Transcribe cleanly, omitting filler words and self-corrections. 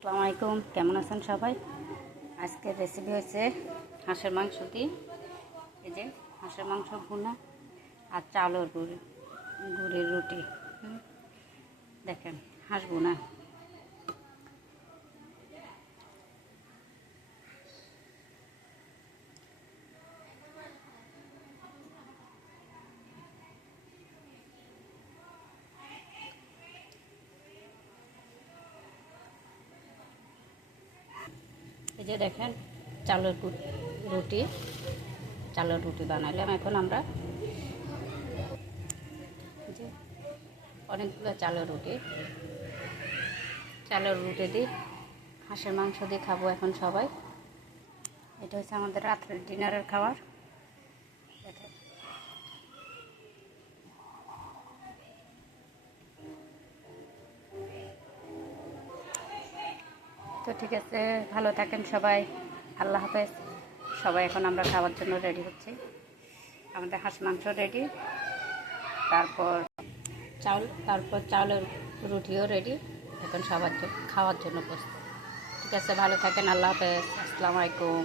আসসালামু আলাইকুম, কেমন আছেন সবাই? আজকের রেসিপি হচ্ছে হাঁসের মাংস দিয়ে এই যে হাঁসের মাংস ভুনা আর চাউলের গুড়ের রুটি। দেখেন হাঁস ভুনা। এই যে দেখেন চালের রুটি চালের রুটি বানাইলাম। এখন আমরা যে অনেকগুলো চালের রুটি দিই হাঁসের মাংস দিয়ে খাবো এখন সবাই। এটা হচ্ছে আমাদের রাত্রের ডিনারের খাবার। তো ঠিক আছে, ভালো থাকেন সবাই, আল্লাহ হাফেজ। সবাই এখন আমরা খাওয়ার জন্য রেডি হচ্ছি। আমাদের হাঁস মাংস রেডি, তারপর চাউলের রুটিও রেডি। এখন সবার খাওয়ার জন্য প্রস্তুত। ঠিক আছে, ভালো থাকেন, আল্লাহ হাফেজ, আসসালামু আলাইকুম।